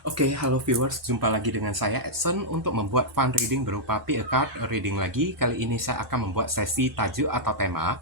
Oke, halo viewers, jumpa lagi dengan saya Edson untuk membuat fun reading berupa pick a card reading lagi. Kali ini saya akan membuat sesi tajuk atau tema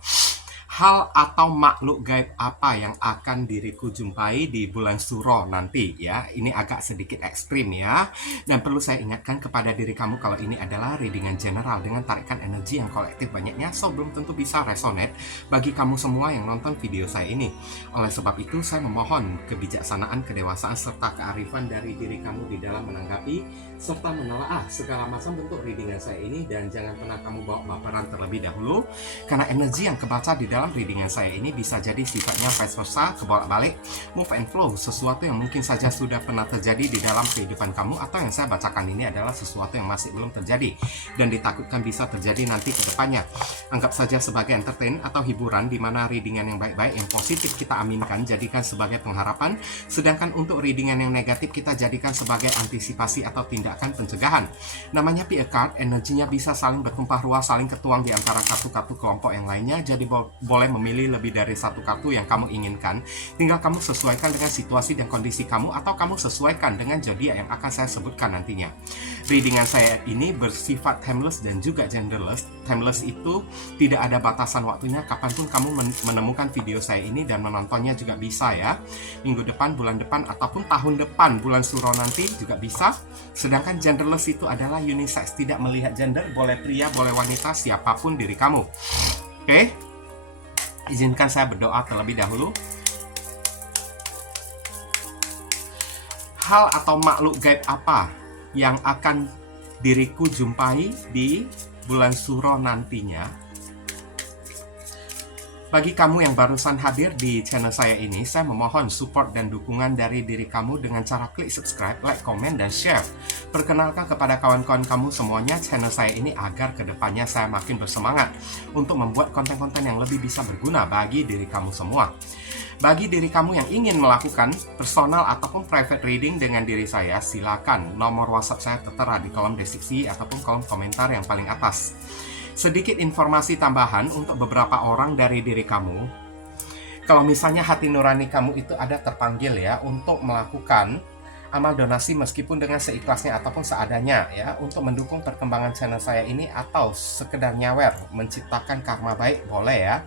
hal atau makhluk gaib apa yang akan diriku jumpai di bulan Suro nanti ya. Ini agak sedikit ekstrim ya. Dan perlu saya ingatkan kepada diri kamu kalau ini adalah readingan general dengan tarikan energi yang kolektif banyaknya, so belum tentu bisa resonate bagi kamu semua yang nonton video saya ini. Oleh sebab itu saya memohon kebijaksanaan, kedewasaan serta kearifan dari diri kamu di dalam menanggapi serta menelaah segala macam bentuk readingan saya ini, dan jangan pernah kamu bawa baperan terlebih dahulu karena energi yang kebaca di dalam readingan saya ini bisa jadi sifatnya vice versa, kebolak-balik, move and flow, sesuatu yang mungkin saja sudah pernah terjadi di dalam kehidupan kamu, atau yang saya bacakan ini adalah sesuatu yang masih belum terjadi dan ditakutkan bisa terjadi nanti ke depannya. Anggap saja sebagai entertain atau hiburan, di mana readingan yang baik-baik, yang positif kita aminkan, jadikan sebagai pengharapan, sedangkan untuk readingan yang negatif kita jadikan sebagai antisipasi atau tindakan pencegahan. Namanya pick a card, energinya bisa saling bertumpah ruah, saling ketuang di antara kartu-kartu kelompok yang lainnya, jadi boleh memilih lebih dari satu kartu yang kamu inginkan. Tinggal kamu sesuaikan dengan situasi dan kondisi kamu, atau kamu sesuaikan dengan zodiak yang akan saya sebutkan nantinya. Readingan saya ini bersifat timeless dan juga genderless. Timeless itu tidak ada batasan waktunya, kapanpun kamu menemukan video saya ini dan menontonnya juga bisa ya. Minggu depan, bulan depan, ataupun tahun depan bulan Suro nanti juga bisa. Sedangkan genderless itu adalah unisex, tidak melihat gender, boleh pria, boleh wanita, siapapun diri kamu. Oke? Izinkan saya berdoa terlebih dahulu. Hal atau makhluk gaib apa yang akan diriku jumpai di bulan Suro nantinya? Bagi kamu yang barusan hadir di channel saya ini, saya memohon support dan dukungan dari diri kamu dengan cara klik subscribe, like, komen, dan share. Perkenalkan kepada kawan-kawan kamu semuanya channel saya ini agar kedepannya saya makin bersemangat untuk membuat konten-konten yang lebih bisa berguna bagi diri kamu semua. Bagi diri kamu yang ingin melakukan personal ataupun private reading dengan diri saya, silakan. Nomor WhatsApp saya tertera di kolom deskripsi ataupun kolom komentar yang paling atas. Sedikit informasi tambahan untuk beberapa orang dari diri kamu. Kalau misalnya hati nurani kamu itu ada terpanggil ya untuk melakukan amal donasi meskipun dengan seikhlasnya ataupun seadanya ya, untuk mendukung perkembangan channel saya ini, atau sekedar nyawer menciptakan karma baik, boleh ya.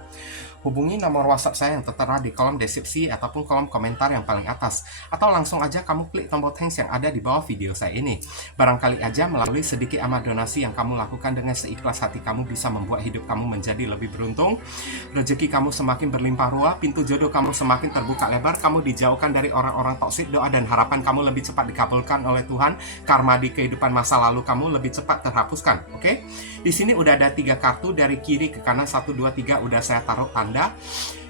Hubungi nomor WhatsApp saya yang tertera di kolom deskripsi ataupun kolom komentar yang paling atas, atau langsung aja kamu klik tombol thanks yang ada di bawah video saya ini. Barangkali aja melalui sedikit amal donasi yang kamu lakukan dengan seikhlas hati kamu bisa membuat hidup kamu menjadi lebih beruntung, rezeki kamu semakin berlimpah ruah, pintu jodoh kamu semakin terbuka lebar, kamu dijauhkan dari orang-orang toksik, doa dan harapan kamu lebih cepat dikabulkan oleh Tuhan, karma di kehidupan masa lalu kamu lebih cepat terhapuskan. Oke? Di sini udah ada 3 kartu dari kiri ke kanan, 1, 2, 3 udah saya taruh tanda.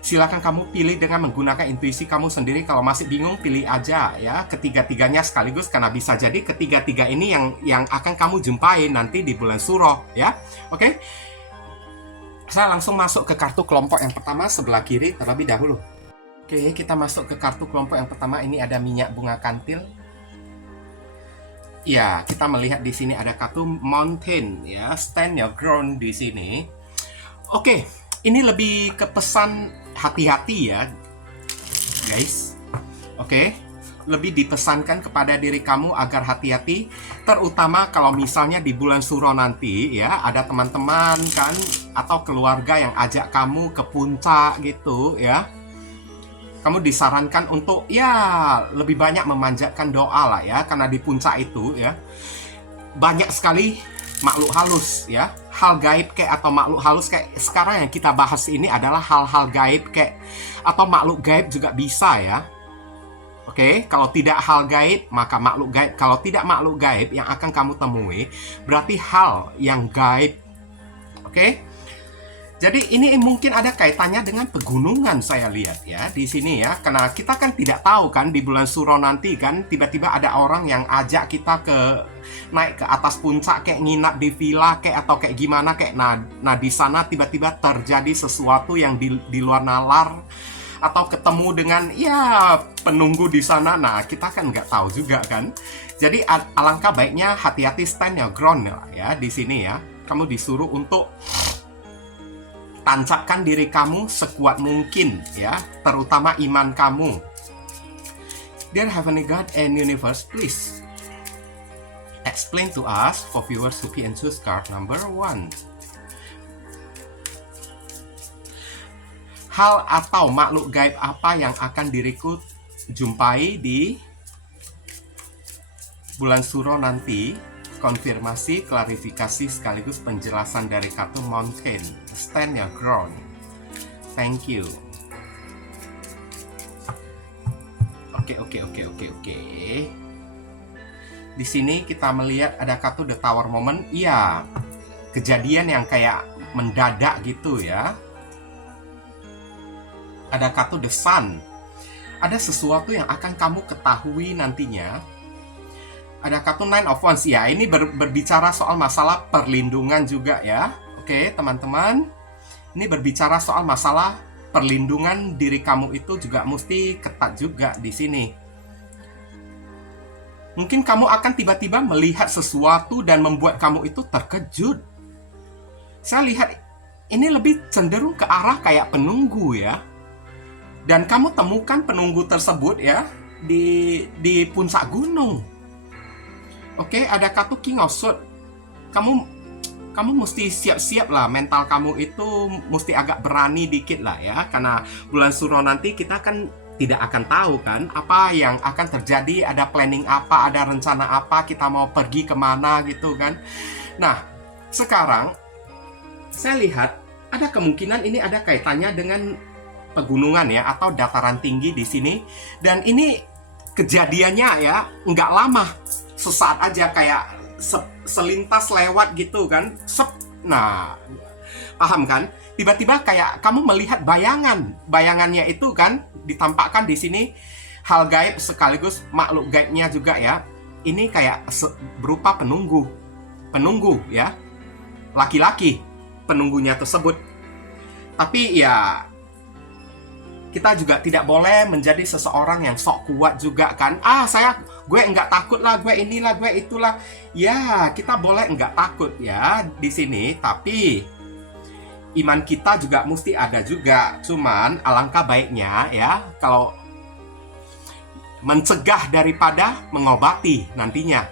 Silakan kamu pilih dengan menggunakan intuisi kamu sendiri. Kalau masih bingung, pilih aja ya ketiga-tiganya sekaligus, karena bisa jadi ketiga-tiga ini yang akan kamu jumpai nanti di bulan Suro ya. Oke? Saya langsung masuk ke kartu kelompok yang pertama sebelah kiri terlebih dahulu. Oke, kita masuk ke kartu kelompok yang pertama. Ini ada minyak bunga kantil. Ya, kita melihat di sini ada kartu mountain ya, stand your ground di sini. Oke, ini lebih ke pesan hati-hati ya, guys. Oke, lebih dipesankan kepada diri kamu agar hati-hati, terutama kalau misalnya di bulan Suro nanti ya, ada teman-teman kan atau keluarga yang ajak kamu ke puncak gitu ya. Kamu disarankan untuk ya lebih banyak memanjatkan doa lah ya, karena di puncak itu ya banyak sekali makhluk halus ya, hal gaib kayak atau makhluk halus kayak sekarang yang kita bahas ini adalah hal-hal gaib kayak atau makhluk gaib juga bisa ya. Oke, kalau tidak hal gaib maka makhluk gaib, kalau tidak makhluk gaib yang akan kamu temui berarti hal yang gaib. Oke? Jadi ini mungkin ada kaitannya dengan pegunungan, saya lihat ya di sini ya, karena kita kan tidak tahu kan di bulan Suro nanti kan tiba-tiba ada orang yang ajak kita naik ke atas puncak kayak nginap di villa kayak atau kayak gimana kayak nah di sana tiba-tiba terjadi sesuatu yang di luar nalar, atau ketemu dengan ya penunggu di sana. Nah kita kan nggak tahu juga kan. Jadi alangkah baiknya hati-hati, stand your ground ya di sini ya. Kamu disuruh untuk tancapkan diri kamu sekuat mungkin ya, terutama iman kamu. Dear Heavenly God and Universe, please explain to us for viewers to be and choose card number 1. Hal atau makhluk gaib apa yang akan diriku jumpai di bulan Suro nanti? Konfirmasi, klarifikasi, sekaligus penjelasan dari kartu Mountain. Stand your ground. Thank you. Oke. Di sini kita melihat ada kartu The Tower Moment. Iya, kejadian yang kayak mendadak gitu ya. Ada kartu The Sun. Ada sesuatu yang akan kamu ketahui nantinya. Ada kartu Nine of Wands. Ya, ini berbicara soal masalah perlindungan juga ya. Oke, teman-teman. Ini berbicara soal masalah perlindungan diri kamu itu juga mesti ketat juga di sini. Mungkin kamu akan tiba-tiba melihat sesuatu dan membuat kamu itu terkejut. Saya lihat ini lebih cenderung ke arah kayak penunggu ya. Dan kamu temukan penunggu tersebut ya di puncak gunung. Oke, ada kartu King of Swords. Kamu mesti siap-siap lah, mental kamu itu mesti agak berani dikit lah ya. Karena bulan Suro nanti kita kan tidak akan tahu kan apa yang akan terjadi, ada planning apa, ada rencana apa, kita mau pergi kemana gitu kan. Nah, sekarang saya lihat ada kemungkinan ini ada kaitannya dengan pegunungan ya, atau dataran tinggi di sini. Dan ini kejadiannya ya nggak lama, sesaat aja, kayak selintas lewat gitu kan. Nah, paham kan? Tiba-tiba kayak kamu melihat bayangannya itu kan ditampakkan di sini, hal gaib sekaligus makhluk gaibnya juga ya. Ini kayak berupa penunggu ya, laki-laki penunggunya tersebut. Tapi ya kita juga tidak boleh menjadi seseorang yang sok kuat juga kan. Gue nggak takut lah, gue inilah, gue itulah. Ya, kita boleh nggak takut ya di sini, tapi iman kita juga mesti ada juga. Cuman alangkah baiknya ya kalau mencegah daripada mengobati nantinya.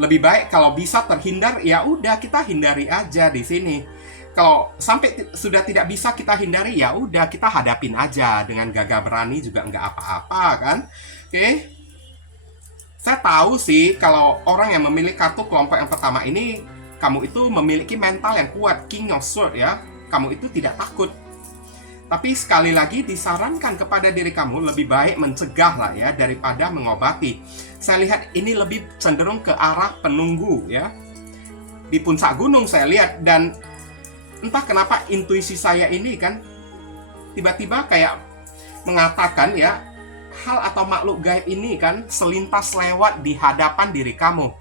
Lebih baik kalau bisa terhindar, ya udah kita hindari aja di sini. Kalau sampai sudah tidak bisa kita hindari, ya udah kita hadapin aja dengan gagah berani juga nggak apa-apa kan. Oke. Saya tahu sih kalau orang yang memilih kartu kelompok yang pertama ini, kamu itu memiliki mental yang kuat, King of Swords ya. Kamu itu tidak takut. Tapi sekali lagi disarankan kepada diri kamu lebih baik mencegah lah ya daripada mengobati. Saya lihat ini lebih cenderung ke arah penunggu ya. Di puncak gunung saya lihat, dan entah kenapa intuisi saya ini kan tiba-tiba kayak mengatakan ya, hal atau makhluk gaib ini kan selintas lewat di hadapan diri kamu.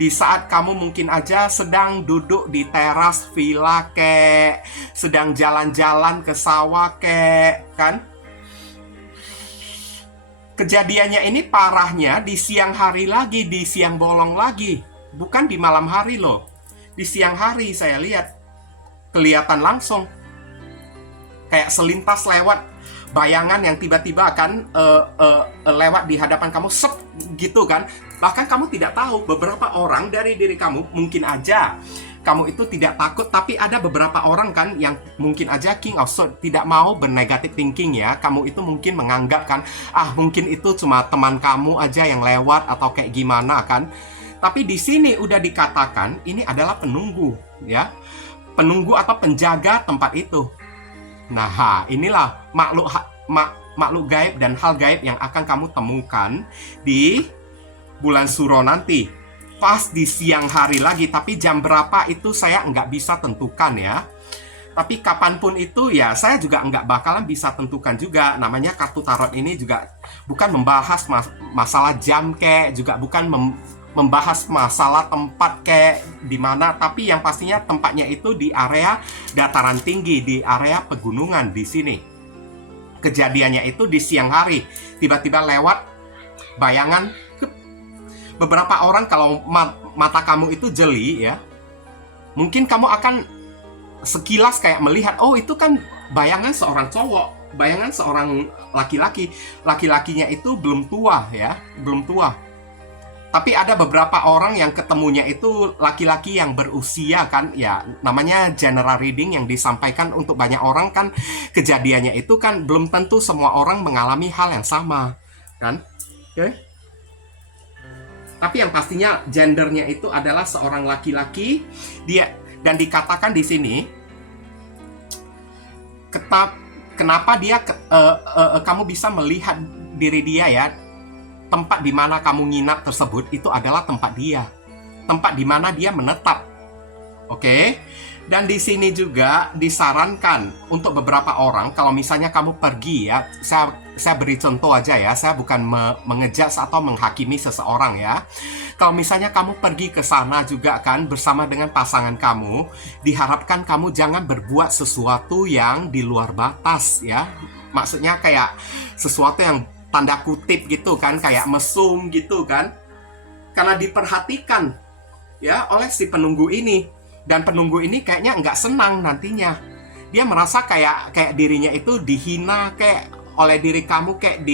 Di saat kamu mungkin aja sedang duduk di teras villa kek, sedang jalan-jalan ke sawah kek, kan? Kejadiannya ini parahnya di siang hari lagi, di siang bolong lagi. Bukan di malam hari loh. Di siang hari saya lihat. Kelihatan langsung kayak selintas lewat bayangan yang tiba-tiba kan lewat di hadapan kamu gitu kan. Bahkan kamu tidak tahu, beberapa orang dari diri kamu mungkin aja kamu itu tidak takut, tapi ada beberapa orang kan yang mungkin aja King of Swords tidak mau bernegatif thinking ya. Kamu itu mungkin menganggap kan, mungkin itu cuma teman kamu aja yang lewat atau kayak gimana kan. Tapi di sini udah dikatakan ini adalah penunggu ya. Penunggu atau penjaga tempat itu. Nah, inilah makhluk gaib dan hal gaib yang akan kamu temukan di bulan Suro nanti. Pas di siang hari lagi, tapi jam berapa itu saya nggak bisa tentukan ya. Tapi kapanpun itu ya saya juga nggak bakalan bisa tentukan juga. Namanya kartu tarot ini juga bukan membahas masalah jam juga bukan membahas masalah tempat di mana, tapi yang pastinya tempatnya itu di area dataran tinggi, di area pegunungan di sini. Kejadiannya itu di siang hari, tiba-tiba lewat bayangan. Beberapa orang kalau mata kamu itu jeli ya, mungkin kamu akan sekilas kayak melihat, oh itu kan bayangan seorang cowok bayangan seorang laki-laki. Laki-lakinya itu belum tua ya, belum tua. Tapi ada beberapa orang yang ketemunya itu laki-laki yang berusia kan, ya namanya general reading yang disampaikan untuk banyak orang kan, kejadiannya itu kan belum tentu semua orang mengalami hal yang sama kan. Oke. Tapi yang pastinya gendernya itu adalah seorang laki-laki, dia, dan dikatakan di sini kenapa dia kamu bisa melihat diri dia ya. Tempat di mana kamu nginap tersebut itu adalah tempat dia. Tempat di mana dia menetap. Oke? Dan di sini juga disarankan untuk beberapa orang, kalau misalnya kamu pergi ya, saya beri contoh aja ya, saya bukan mengejudge atau menghakimi seseorang ya. Kalau misalnya kamu pergi ke sana juga kan bersama dengan pasangan kamu, diharapkan kamu jangan berbuat sesuatu yang di luar batas ya. Maksudnya kayak sesuatu yang tanda kutip gitu kan, kayak mesum gitu kan, karena diperhatikan ya oleh si penunggu ini, dan penunggu ini kayaknya nggak senang nantinya. Dia merasa kayak dirinya itu dihina kayak oleh diri kamu, kayak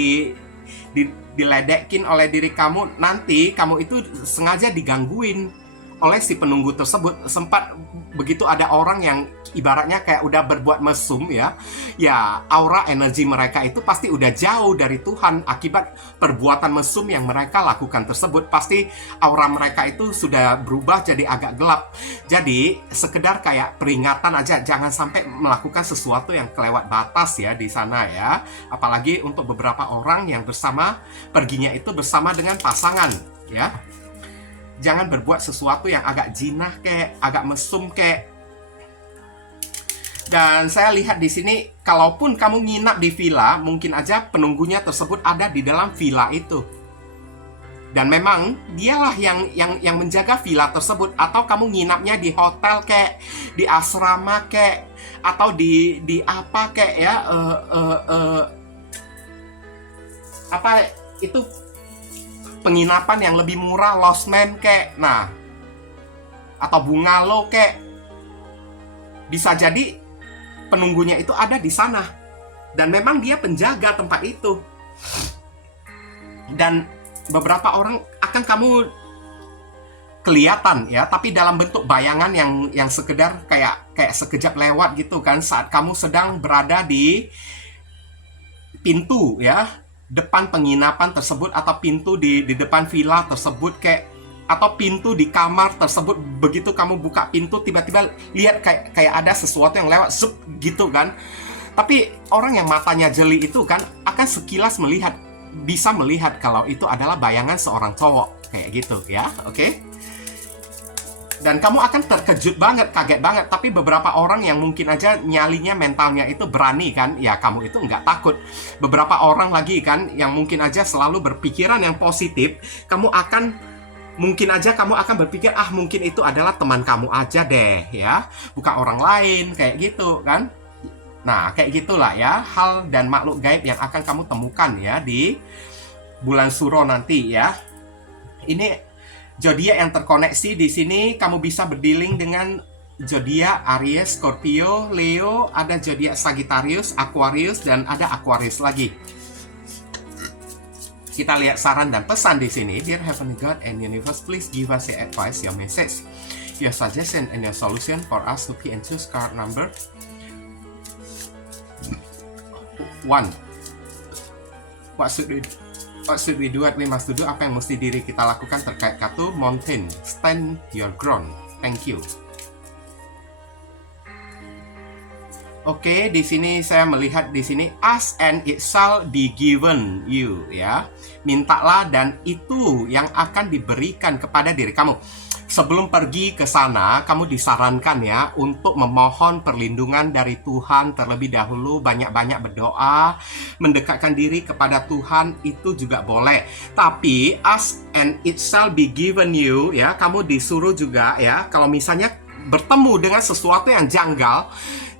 diledekin oleh diri kamu. Nanti kamu itu sengaja digangguin oleh si penunggu tersebut. Sempat begitu ada orang yang ibaratnya kayak udah berbuat mesum ya, aura energi mereka itu pasti udah jauh dari Tuhan akibat perbuatan mesum yang mereka lakukan tersebut. Pasti aura mereka itu sudah berubah jadi agak gelap. Jadi sekedar kayak peringatan aja, jangan sampai melakukan sesuatu yang kelewat batas ya di sana ya. Apalagi untuk beberapa orang yang perginya itu bersama dengan pasangan ya. Jangan berbuat sesuatu yang agak jinah kayak, agak mesum kayak. Dan saya lihat di sini, kalaupun kamu nginap di villa, mungkin aja penunggunya tersebut ada di dalam villa itu. Dan memang dialah yang menjaga villa tersebut. Atau kamu nginapnya di hotel kayak, di asrama kayak, atau di apa kayak ya, apa itu penginapan yang lebih murah, losmen kayak, nah, atau bungalow kayak. Bisa jadi penunggunya itu ada di sana, dan memang dia penjaga tempat itu. Dan beberapa orang akan kamu kelihatan ya, tapi dalam bentuk bayangan yang sekedar kayak sekejap lewat gitu kan, saat kamu sedang berada di pintu ya, depan penginapan tersebut, atau pintu di depan villa tersebut kayak, atau pintu di kamar tersebut. Begitu kamu buka pintu, tiba-tiba lihat kayak ada sesuatu yang lewat gitu kan. Tapi orang yang matanya jeli itu kan akan sekilas bisa melihat kalau itu adalah bayangan seorang cowok kayak gitu ya. Oke? Dan kamu akan terkejut banget, kaget banget. Tapi beberapa orang yang mungkin aja nyalinya, mentalnya itu berani kan, ya kamu itu nggak takut. Beberapa orang lagi kan yang mungkin aja selalu berpikiran yang positif, mungkin aja kamu akan berpikir, mungkin itu adalah teman kamu aja deh ya, bukan orang lain, kayak gitu kan. Nah, kayak gitulah ya hal dan makhluk gaib yang akan kamu temukan ya di bulan Suro nanti ya. Ini zodiak yang terkoneksi di sini. Kamu bisa berdealing dengan zodiak Aries, Scorpio, Leo, ada zodiak Sagittarius, Aquarius, dan ada Aquarius lagi. Kita lihat saran dan pesan di sini. Dear Heavenly God and Universe, please give us your advice, your message, your suggestion, and your solution for us to pick and choose card number 1. What should we do? What we must do? Apa yang mesti diri kita lakukan terkait kartu Mountain? Stand your ground. Thank you. Oke, di sini saya melihat di sini ask and it shall be given you ya. Mintalah dan itu yang akan diberikan kepada diri kamu. Sebelum pergi ke sana, kamu disarankan ya untuk memohon perlindungan dari Tuhan terlebih dahulu, banyak-banyak berdoa, mendekatkan diri kepada Tuhan itu juga boleh. Tapi ask and it shall be given you ya, kamu disuruh juga ya, kalau misalnya bertemu dengan sesuatu yang janggal,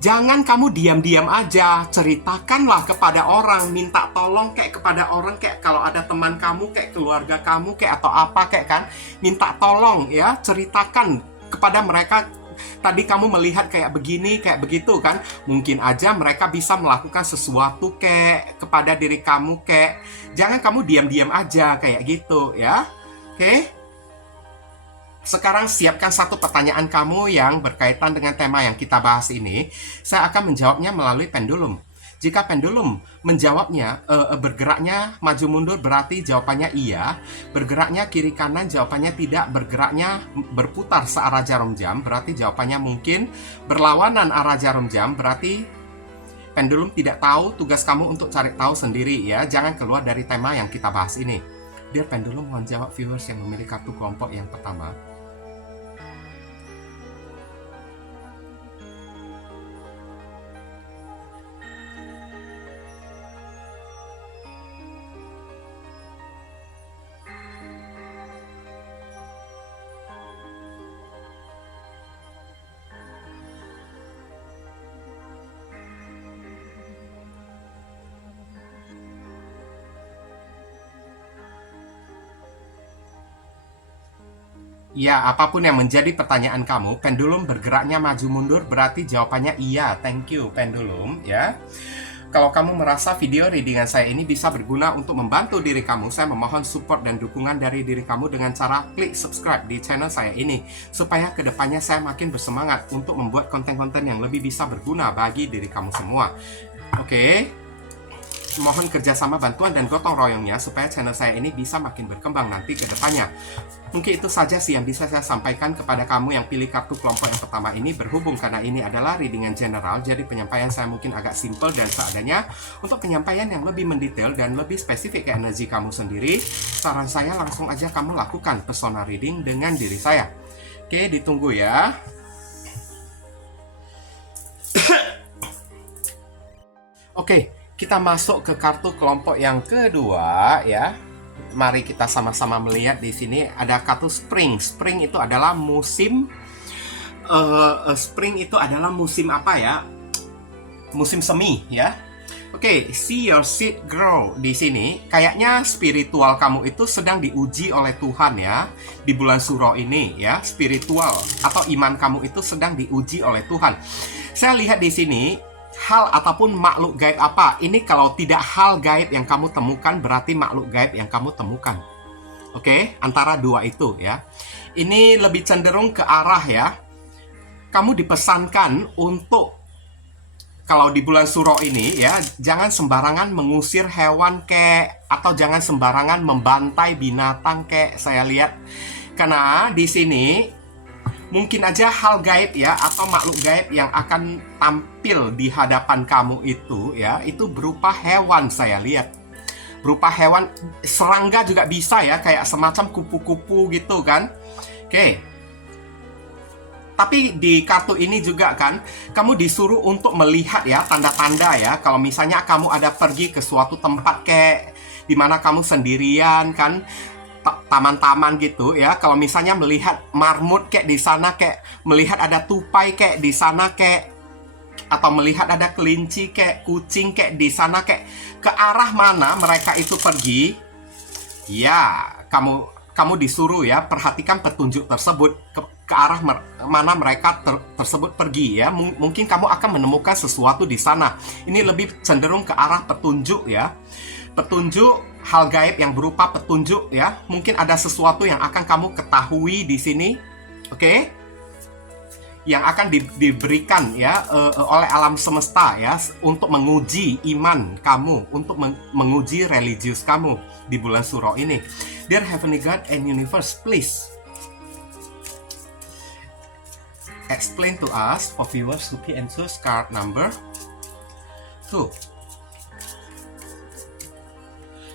jangan kamu diam-diam aja, ceritakanlah kepada orang, minta tolong kayak kepada orang, kayak kalau ada teman kamu, kayak keluarga kamu, kayak atau apa kayak kan, minta tolong ya, ceritakan kepada mereka Tadi kamu melihat kayak begini, kayak begitu kan? Mungkin aja mereka bisa melakukan sesuatu kayak kepada diri kamu kayak. Jangan kamu diam-diam aja kayak gitu ya. Oke? Sekarang siapkan satu pertanyaan kamu yang berkaitan dengan tema yang kita bahas ini. Saya akan menjawabnya melalui pendulum. Jika pendulum menjawabnya, bergeraknya maju mundur berarti jawabannya iya. Bergeraknya kiri kanan jawabannya tidak. Bergeraknya berputar searah jarum jam berarti jawabannya mungkin. Berlawanan arah jarum jam berarti pendulum tidak tahu. Tugas kamu untuk cari tahu sendiri ya. Jangan keluar dari tema yang kita bahas ini. Dear pendulum, mohon jawab viewers yang memilih kartu kelompok yang pertama. Ya, apapun yang menjadi pertanyaan kamu, pendulum bergeraknya maju mundur berarti jawabannya iya. Thank you, pendulum ya. Kalau kamu merasa video readingan saya ini bisa berguna untuk membantu diri kamu, saya memohon support dan dukungan dari diri kamu dengan cara klik subscribe di channel saya ini, supaya kedepannya saya makin bersemangat untuk membuat konten-konten yang lebih bisa berguna bagi diri kamu semua. Oke? Mohon kerjasama, bantuan, dan gotong royongnya supaya channel saya ini bisa makin berkembang nanti ke depannya. Mungkin itu saja sih yang bisa saya sampaikan kepada kamu yang pilih kartu kelompok yang pertama ini. Berhubung karena ini adalah readingan general, jadi penyampaian saya mungkin agak simple dan seadanya. Untuk penyampaian yang lebih mendetail dan lebih spesifik ke energi kamu sendiri, saran saya langsung aja kamu lakukan personal reading dengan diri saya. Oke, ditunggu ya. Oke. Kita masuk ke kartu kelompok yang kedua ya. Mari kita sama-sama melihat di sini ada kartu Spring. Spring itu adalah musim Spring itu adalah musim apa ya? Musim semi ya. Oke, see your seed grow di sini. Kayaknya spiritual kamu itu sedang diuji oleh Tuhan ya di bulan Suro ini ya. Spiritual atau iman kamu itu sedang diuji oleh Tuhan. Saya lihat di sini hal ataupun makhluk gaib apa. Ini kalau tidak hal gaib yang kamu temukan berarti makhluk gaib yang kamu temukan. Oke, antara dua itu ya. Ini lebih cenderung ke arah ya. Kamu dipesankan untuk kalau di bulan Suro ini ya, jangan sembarangan mengusir hewan kek, atau jangan sembarangan membantai binatang kek. Saya lihat karena di sini mungkin aja hal gaib ya atau makhluk gaib yang akan tampil di hadapan kamu itu ya, itu berupa hewan. Saya lihat berupa hewan, serangga juga bisa ya, kayak semacam kupu-kupu gitu kan. Oke. Tapi di kartu ini juga kan kamu disuruh untuk melihat ya tanda-tanda ya. Kalau misalnya kamu ada pergi ke suatu tempat kayak dimana kamu sendirian kan, taman-taman gitu ya. Kalau misalnya melihat marmut kayak di sana, kayak melihat ada tupai kayak di sana kayak, atau melihat ada kelinci kayak, kucing kayak di sana kayak, ke arah mana mereka itu pergi ya, kamu disuruh ya perhatikan petunjuk tersebut, ke arah mana mereka tersebut pergi ya. Mungkin kamu akan menemukan sesuatu di sana. Ini lebih cenderung ke arah petunjuk ya. Petunjuk, hal gaib yang berupa petunjuk ya. Mungkin ada sesuatu yang akan kamu ketahui di sini. Oke? Yang akan diberikan ya oleh alam semesta ya untuk menguji iman kamu, untuk menguji religius kamu di bulan Suro ini. Dear Heavenly God and Universe, please explain to us for viewers who key and choose card number 2.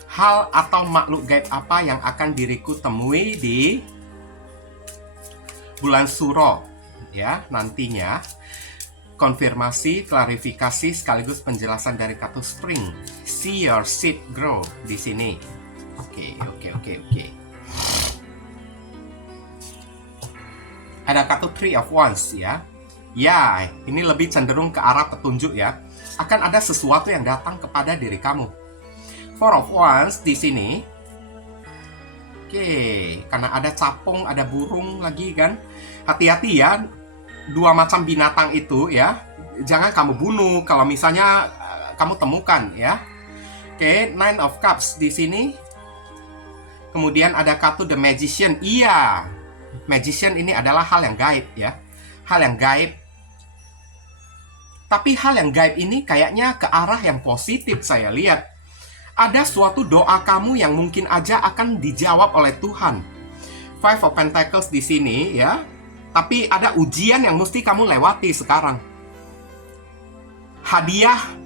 Hal atau makhluk gaib apa yang akan diriku temui di bulan Suro ya nantinya. Konfirmasi, klarifikasi sekaligus penjelasan dari kartu Spring. See your seed grow di sini. Oke. Ada kartu Three of Wands ya. Ya, ini lebih cenderung ke arah petunjuk ya. Akan ada sesuatu yang datang kepada diri kamu. Four of Wands di sini. Oke, karena ada capung, ada burung lagi kan. Hati-hati ya. dua macam binatang itu ya, jangan kamu bunuh kalau misalnya kamu temukan ya. Oke, Nine of Cups di sini. Kemudian ada kartu The Magician. Iya, Magician ini adalah hal yang gaib ya. Hal yang gaib. Tapi hal yang gaib ini kayaknya ke arah yang positif saya lihat. Ada suatu doa kamu yang mungkin aja akan dijawab oleh Tuhan. Five of Pentacles di sini ya. Tapi ada ujian yang mesti kamu lewati sekarang. Hadiah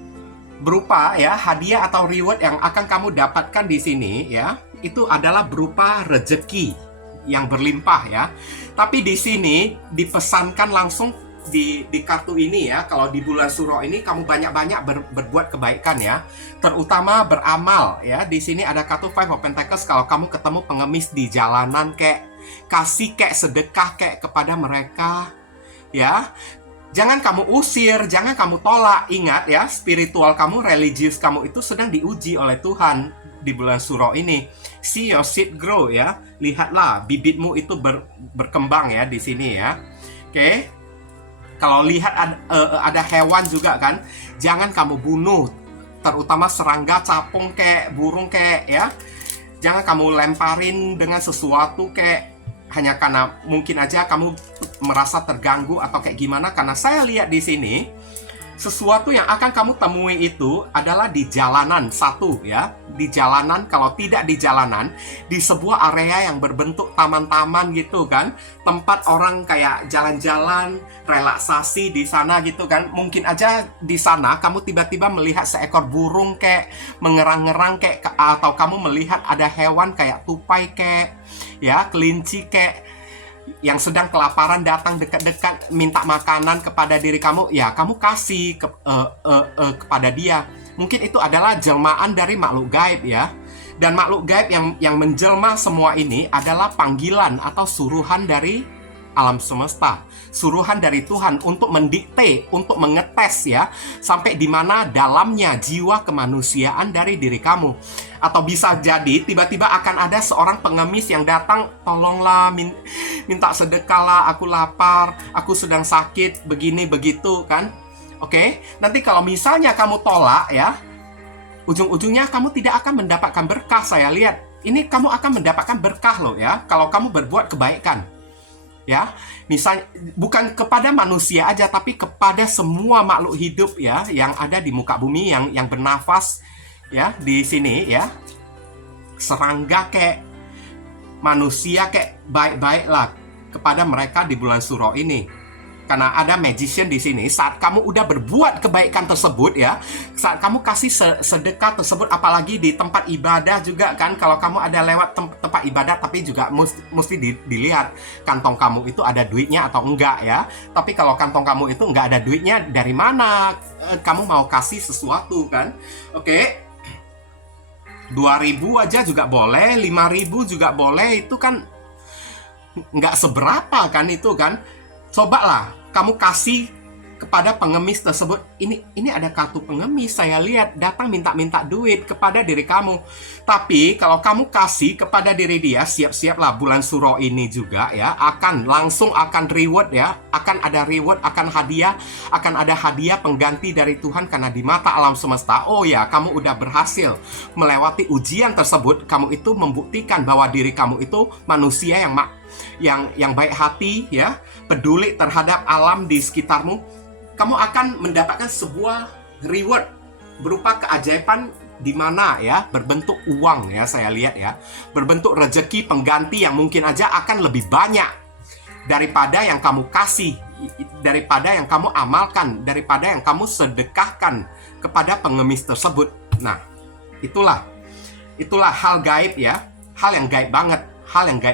berupa ya, hadiah atau reward yang akan kamu dapatkan di sini ya, itu adalah berupa rezeki yang berlimpah ya. Tapi di sini dipesankan langsung di kartu ini ya, kalau di bulan Suro ini kamu banyak-banyak berbuat kebaikan ya, terutama beramal ya. Di sini ada kartu Five of Pentacles. Kalau kamu ketemu pengemis di jalanan, kayak kasih, kayak sedekah kayak kepada mereka ya. Jangan kamu usir, jangan kamu tolak. Ingat ya, spiritual kamu, religius kamu itu sedang diuji oleh Tuhan di bulan Suro ini. See your seed grow ya. Lihatlah bibitmu itu berkembang ya di sini ya. Oke. Kalau lihat ada hewan juga kan, jangan kamu bunuh. Terutama serangga, capung kayak burung kayak ya. Jangan kamu lemparin dengan sesuatu kayak hanya karena mungkin aja kamu merasa terganggu atau kayak gimana. Karena saya lihat di sini sesuatu yang akan kamu temui itu adalah di jalanan. Satu ya, di jalanan. Kalau tidak di jalanan, di sebuah area yang berbentuk taman-taman gitu kan, tempat orang kayak jalan-jalan, relaksasi di sana gitu kan. Mungkin aja di sana kamu tiba-tiba melihat seekor burung kayak mengerang-ngerang kayak, atau kamu melihat ada hewan kayak tupai kayak ya, kelinci kayak yang sedang kelaparan datang dekat-dekat minta makanan kepada diri kamu, ya kamu kasih kepada dia. Mungkin itu adalah jelmaan dari makhluk gaib ya. Dan makhluk gaib yang menjelma semua ini adalah panggilan atau suruhan dari alam semesta, suruhan dari Tuhan untuk mendikte, untuk mengetes ya, sampai di mana dalamnya jiwa kemanusiaan dari diri kamu. Atau bisa jadi tiba-tiba akan ada seorang pengemis yang datang, tolonglah, minta sedekahlah, aku lapar, aku sedang sakit, begini begitu kan. Oke, nanti kalau misalnya kamu tolak ya, ujung-ujungnya kamu tidak akan mendapatkan berkah. Saya lihat ini kamu akan mendapatkan berkah loh ya, kalau kamu berbuat kebaikan ya. Misalnya bukan kepada manusia aja, tapi kepada semua makhluk hidup ya yang ada di muka bumi, yang bernafas ya di sini ya. Serangga kayak manusia kayak baik-baiklah kepada mereka di bulan Suro ini. Karena ada magician di sini. Saat kamu udah berbuat kebaikan tersebut ya, saat kamu kasih sedekah tersebut, apalagi di tempat ibadah juga kan. Kalau kamu ada lewat tempat ibadah, tapi juga mesti dilihat kantong kamu itu ada duitnya atau enggak ya. Tapi kalau kantong kamu itu enggak ada duitnya, dari mana kamu mau kasih sesuatu kan? Oke. 2.000 aja juga boleh, 5.000 juga boleh. Itu kan nggak seberapa kan itu kan. Cobalah kamu kasih kepada pengemis tersebut. Ini ada kartu pengemis, saya lihat datang minta duit kepada diri kamu. Tapi kalau kamu kasih kepada diri dia, siap-siaplah bulan Suro ini juga ya, akan reward ya, akan ada reward, akan ada hadiah pengganti dari Tuhan. Karena di mata alam semesta, oh ya, kamu udah berhasil melewati ujian tersebut. Kamu itu membuktikan bahwa diri kamu itu manusia yang baik hati ya, peduli terhadap alam di sekitarmu. Kamu akan mendapatkan sebuah reward berupa keajaiban di mana ya, berbentuk uang ya, saya lihat ya, berbentuk rezeki pengganti yang mungkin aja akan lebih banyak daripada yang kamu kasih, daripada yang kamu amalkan, daripada yang kamu sedekahkan kepada pengemis tersebut. Nah, itulah hal gaib ya, hal yang gaib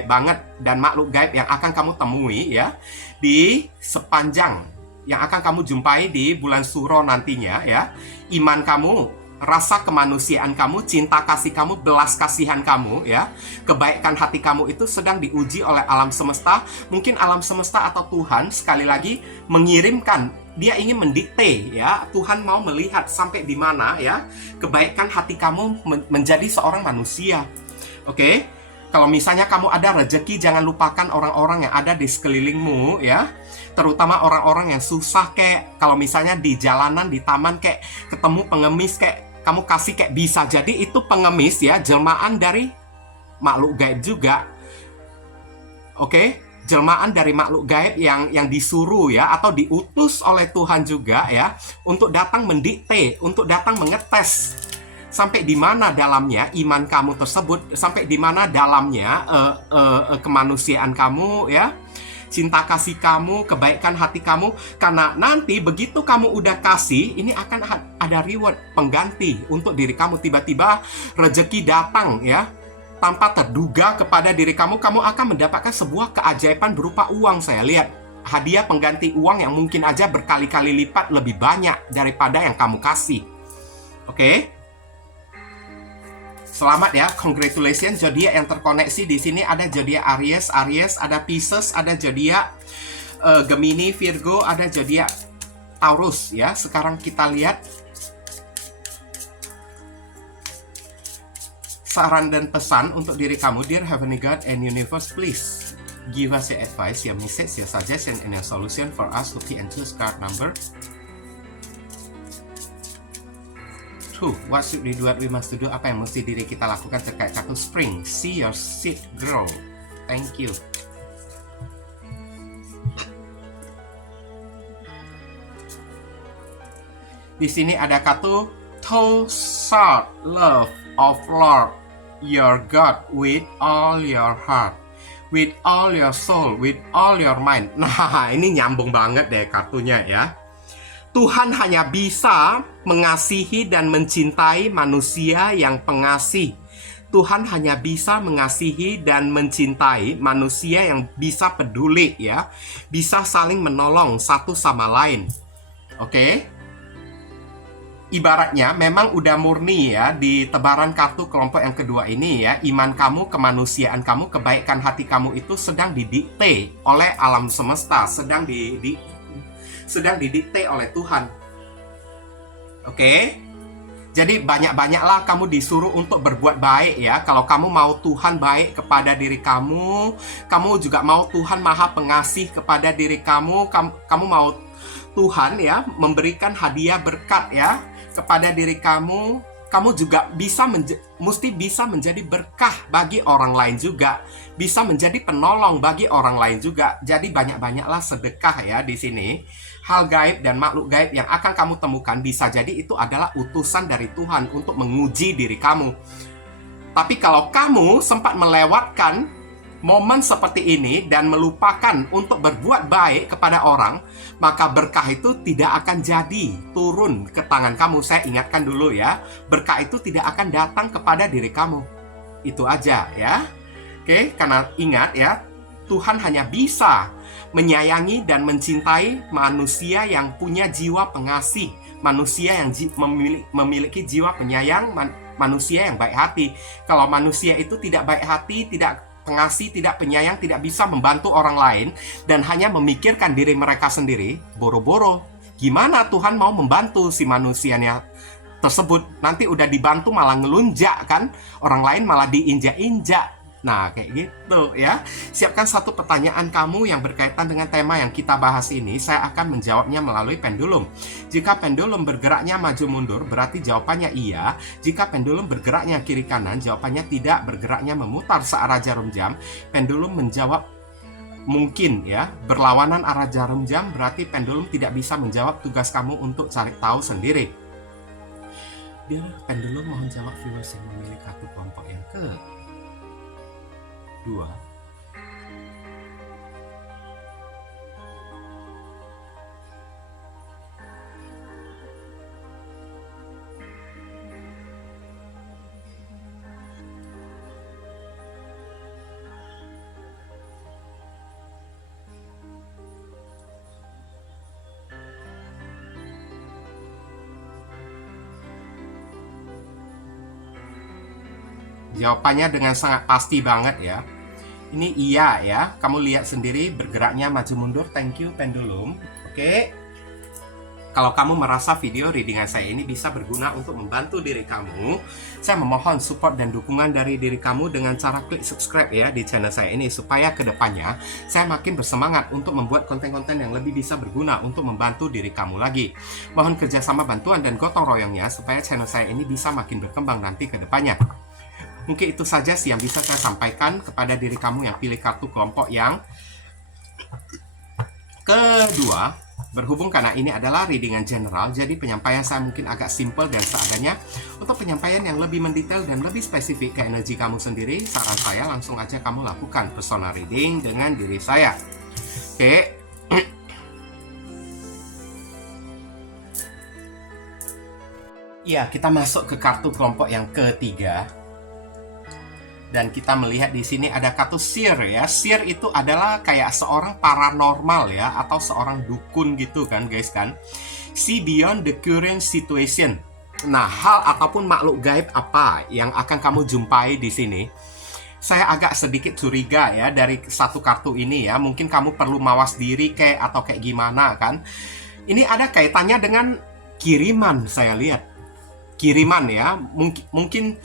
banget dan makhluk gaib yang akan kamu temui ya di sepanjang yang akan kamu jumpai di bulan Suro nantinya ya. Iman kamu, rasa kemanusiaan kamu, cinta kasih kamu, belas kasihan kamu ya, kebaikan hati kamu itu sedang diuji oleh alam semesta. Mungkin alam semesta atau Tuhan sekali lagi mengirimkan, dia ingin mendikte ya, Tuhan mau melihat sampai di mana ya kebaikan hati kamu menjadi seorang manusia. Oke. Kalau misalnya kamu ada rezeki, jangan lupakan orang-orang yang ada di sekelilingmu ya. Terutama orang-orang yang susah, kayak kalau misalnya di jalanan, di taman kayak ketemu pengemis, kayak kamu kasih kayak bisa. Jadi itu pengemis ya, jelmaan dari makhluk gaib juga. Oke, jelmaan dari makhluk gaib yang disuruh ya, atau diutus oleh Tuhan juga ya, untuk datang mendikte, untuk datang mengetes sampai di mana dalamnya iman kamu tersebut, sampai di mana dalamnya kemanusiaan kamu ya, cinta kasih kamu, kebaikan hati kamu. Karena nanti begitu kamu udah kasih, ini akan ada reward, pengganti untuk diri kamu. Tiba-tiba rezeki datang ya, tanpa terduga kepada diri kamu. Kamu akan mendapatkan sebuah keajaiban berupa uang. Saya lihat hadiah pengganti uang yang mungkin aja berkali-kali lipat lebih banyak daripada yang kamu kasih. Oke? Selamat ya, congratulations. Zodiak yang terkoneksi di sini ada zodiak Aries, ada Pisces, ada zodiak Gemini, Virgo, ada zodiak Taurus ya. Sekarang kita lihat saran dan pesan untuk diri kamu. Dear Heavenly God and Universe, please give us your advice, your message, your suggestion, and your solution for us. Lucky and choose card number 2. What should we do, what we must do? Apa yang mesti diri kita lakukan terkait kartu Spring? See your seed grow. Thank you. Di sini ada kartu To Start Love of Lord your God with all your heart, with all your soul, with all your mind. Nah, ini nyambung banget deh kartunya ya. Tuhan hanya bisa mengasihi dan mencintai manusia yang pengasih. Tuhan hanya bisa mengasihi dan mencintai manusia yang bisa peduli ya, bisa saling menolong satu sama lain. Oke? Ibaratnya memang udah murni ya di tebaran kartu kelompok yang kedua ini ya. Iman kamu, kemanusiaan kamu, kebaikan hati kamu itu sedang didikte oleh alam semesta, sedang didikte oleh Tuhan. Oke? Jadi banyak-banyaklah kamu disuruh untuk berbuat baik ya. Kalau kamu mau Tuhan baik kepada diri kamu, kamu juga mau Tuhan maha pengasih kepada diri kamu, kamu mau Tuhan ya memberikan hadiah berkat ya kepada diri kamu. Kamu juga mesti bisa menjadi berkah bagi orang lain juga, bisa menjadi penolong bagi orang lain juga. Jadi banyak-banyaklah sedekah ya di sini. Hal gaib dan makhluk gaib yang akan kamu temukan bisa jadi itu adalah utusan dari Tuhan untuk menguji diri kamu. Tapi kalau kamu sempat melewatkan momen seperti ini dan melupakan untuk berbuat baik kepada orang, maka berkah itu tidak akan jadi turun ke tangan kamu. Saya ingatkan dulu ya, berkah itu tidak akan datang kepada diri kamu. Itu aja ya. Oke, karena ingat ya, Tuhan hanya bisa menyayangi dan mencintai manusia yang punya jiwa pengasih, manusia yang memiliki jiwa penyayang, manusia yang baik hati. Kalau manusia itu tidak baik hati, tidak pengasih, tidak penyayang, tidak bisa membantu orang lain, dan hanya memikirkan diri mereka sendiri, boro-boro gimana Tuhan mau membantu si manusianya tersebut? Nanti udah dibantu malah ngelunjak kan, orang lain malah diinjak-injak. Nah, kayak gitu ya. Siapkan satu pertanyaan kamu yang berkaitan dengan tema yang kita bahas ini. Saya akan menjawabnya melalui pendulum. Jika pendulum bergeraknya maju mundur, berarti jawabannya iya. Jika pendulum bergeraknya kiri kanan, jawabannya tidak. Bergeraknya memutar searah jarum jam, pendulum menjawab mungkin ya. Berlawanan arah jarum jam, berarti pendulum tidak bisa menjawab. Tugas kamu untuk cari tahu sendiri. Biar pendulum mohon jawab viewers yang memilih kartu kelompok yang ke 2. Jawabannya dengan sangat pasti banget ya. Ini iya ya. Kamu lihat sendiri bergeraknya maju mundur. Thank you pendulum. Oke. Kalau kamu merasa video readingan saya ini bisa berguna untuk membantu diri kamu, saya memohon support dan dukungan dari diri kamu dengan cara klik subscribe ya di channel saya ini, supaya kedepannya saya makin bersemangat untuk membuat konten-konten yang lebih bisa berguna untuk membantu diri kamu lagi. Mohon kerjasama, bantuan, dan gotong royongnya supaya channel saya ini bisa makin berkembang nanti kedepannya. Mungkin itu saja sih yang bisa saya sampaikan kepada diri kamu yang pilih kartu kelompok yang kedua. Berhubung karena ini adalah readingan general, jadi penyampaian saya mungkin agak simple dan seadanya. Untuk penyampaian yang lebih mendetail dan lebih spesifik ke energi kamu sendiri, saran saya langsung aja kamu lakukan personal reading dengan diri saya. Oke. Ya, kita masuk ke kartu kelompok yang ketiga. Dan kita melihat di sini ada kartu seer ya. Seer itu adalah kayak seorang paranormal ya, atau seorang dukun gitu kan guys kan. See beyond the current situation. Nah, hal ataupun makhluk gaib apa yang akan kamu jumpai di sini? Saya agak sedikit curiga ya dari satu kartu ini ya. Mungkin kamu perlu mawas diri atau kayak gimana kan. Ini ada kaitannya dengan kiriman, saya lihat. Kiriman ya. Mungkin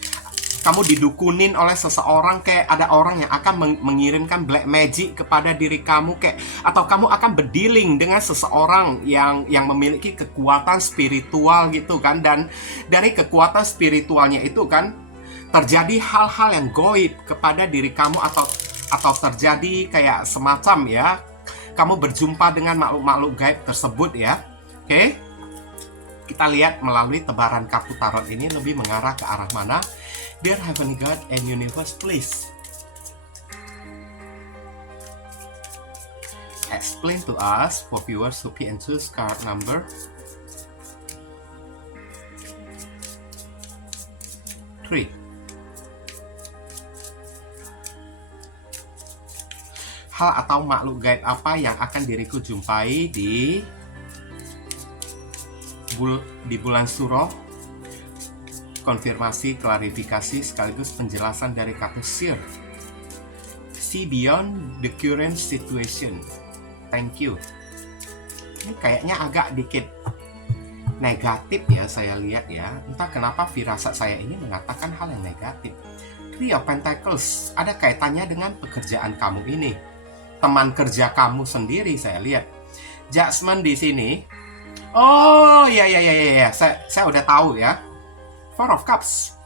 kamu didukunin oleh seseorang, kayak ada orang yang akan mengirimkan black magic kepada diri kamu, atau kamu akan berdealing dengan seseorang yang memiliki kekuatan spiritual gitu kan. Dan dari kekuatan spiritualnya itu kan terjadi hal-hal yang goib kepada diri kamu, atau terjadi kayak semacam ya, kamu berjumpa dengan makhluk-makhluk gaib tersebut ya. Oke, kita lihat melalui tebaran kartu tarot ini lebih mengarah ke arah mana. Dear Heavenly God and Universe, please explain to us for viewers who pick and choose card number 3. Hal atau makhluk gaib apa yang akan diriku jumpai di bulan Suro? Konfirmasi, klarifikasi, sekaligus penjelasan dari kartu seer. See beyond the current situation. Thank you. Ini kayaknya agak dikit negatif ya, saya lihat ya. Entah kenapa firasat saya ini mengatakan hal yang negatif. Three of Pentacles ada kaitannya dengan pekerjaan kamu ini. Teman kerja kamu sendiri saya lihat. Judgment di sini. Oh ya. Saya udah tahu ya. Four of Cups.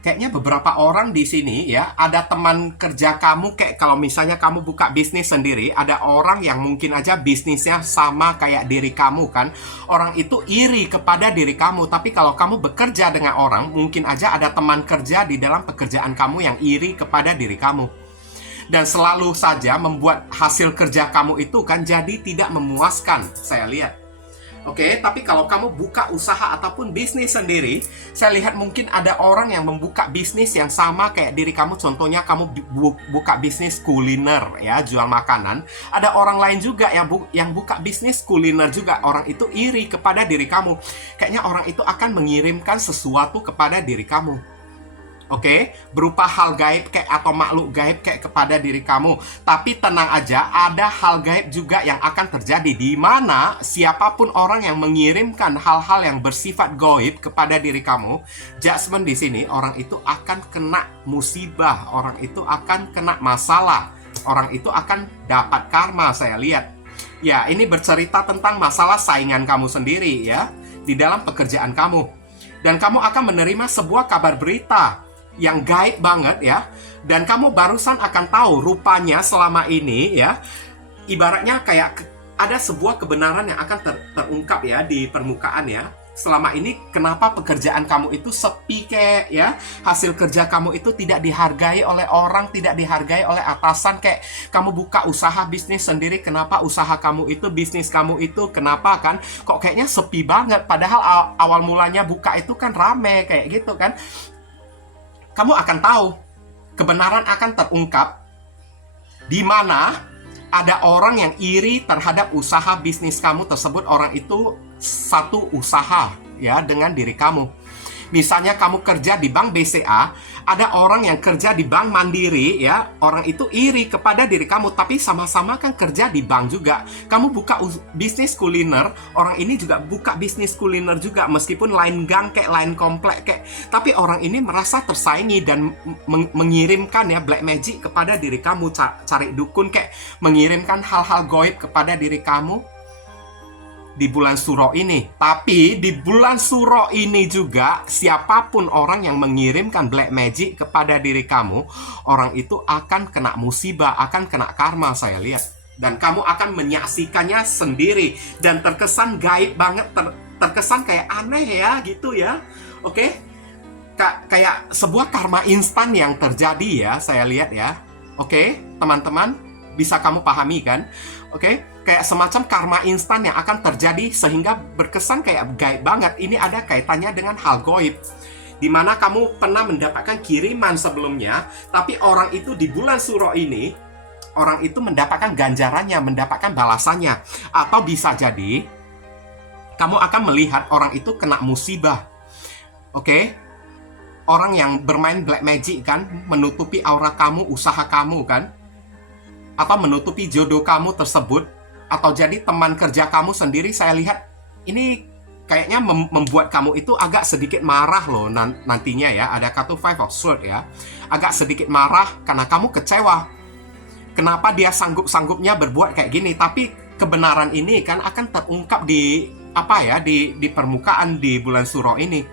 Kayaknya beberapa orang di sini ya, ada teman kerja kamu, kayak kalau misalnya kamu buka bisnis sendiri, ada orang yang mungkin aja bisnisnya sama kayak diri kamu kan. Orang itu iri kepada diri kamu, tapi kalau kamu bekerja dengan orang, mungkin aja ada teman kerja di dalam pekerjaan kamu yang iri kepada diri kamu. Dan selalu saja membuat hasil kerja kamu itu kan jadi tidak memuaskan, saya lihat. Oke, tapi kalau kamu buka usaha ataupun bisnis sendiri, saya lihat mungkin ada orang yang membuka bisnis yang sama kayak diri kamu. Contohnya kamu buka bisnis kuliner ya, jual makanan. Ada orang lain juga yang buka bisnis kuliner juga. Orang itu iri kepada diri kamu. Kayaknya orang itu akan mengirimkan sesuatu kepada diri kamu. Oke, berupa hal gaib atau makhluk gaib kepada diri kamu. Tapi tenang aja, ada hal gaib juga yang akan terjadi, di mana siapapun orang yang mengirimkan hal-hal yang bersifat gaib kepada diri kamu, judgment di sini, orang itu akan kena musibah, orang itu akan kena masalah, orang itu akan dapat karma, saya lihat. Ya, ini bercerita tentang masalah saingan kamu sendiri ya, di dalam pekerjaan kamu. Dan kamu akan menerima sebuah kabar berita yang gaib banget ya, dan kamu barusan akan tahu rupanya selama ini ya, ibaratnya kayak ada sebuah kebenaran yang akan terungkap ya di permukaan ya. Selama ini kenapa pekerjaan kamu itu sepi ya, hasil kerja kamu itu tidak dihargai oleh orang, tidak dihargai oleh atasan, kayak kamu buka usaha bisnis sendiri, kenapa usaha kamu itu, bisnis kamu itu, kenapa kan kok kayaknya sepi banget, padahal awal mulanya buka itu kan rame kayak gitu kan. Kamu akan tahu, kebenaran akan terungkap, di mana ada orang yang iri terhadap usaha bisnis kamu tersebut. Orang itu satu usaha ya dengan diri kamu. Misalnya kamu kerja di bank BCA, ada orang yang kerja di bank Mandiri ya, orang itu iri kepada diri kamu, tapi sama-sama kan kerja di bank juga. Kamu buka bisnis kuliner, orang ini juga buka bisnis kuliner juga, meskipun lain gang kayak, lain komplek kayak, tapi orang ini merasa tersaingi dan mengirimkan ya black magic kepada diri kamu, cari dukun kayak, mengirimkan hal-hal goib kepada diri kamu di bulan Suro ini. Tapi di bulan Suro ini juga, siapapun orang yang mengirimkan black magic kepada diri kamu, orang itu akan kena musibah, akan kena karma, saya lihat. Dan kamu akan menyaksikannya sendiri, dan terkesan gaib banget, terkesan kayak aneh ya gitu ya. Oke? Kayak sebuah karma instan yang terjadi ya, saya lihat ya. Oke, teman-teman, bisa kamu pahami kan? Oke? Kayak semacam karma instan yang akan terjadi sehingga berkesan kayak gaib banget. Ini ada kaitannya dengan hal goib, di mana kamu pernah mendapatkan kiriman sebelumnya, tapi orang itu di bulan Suro ini, orang itu mendapatkan ganjarannya, mendapatkan balasannya. Atau bisa jadi kamu akan melihat orang itu kena musibah. Oke? Orang yang bermain black magic kan, menutupi aura kamu, usaha kamu kan, atau menutupi jodoh kamu tersebut, atau jadi teman kerja kamu sendiri. Saya lihat ini kayaknya membuat kamu itu agak sedikit marah loh nantinya ya. Ada kartu Five of Swords ya. Agak sedikit marah karena kamu kecewa. Kenapa dia sanggup-sanggupnya berbuat kayak gini? Tapi kebenaran ini kan akan terungkap di di permukaan di bulan Suro ini.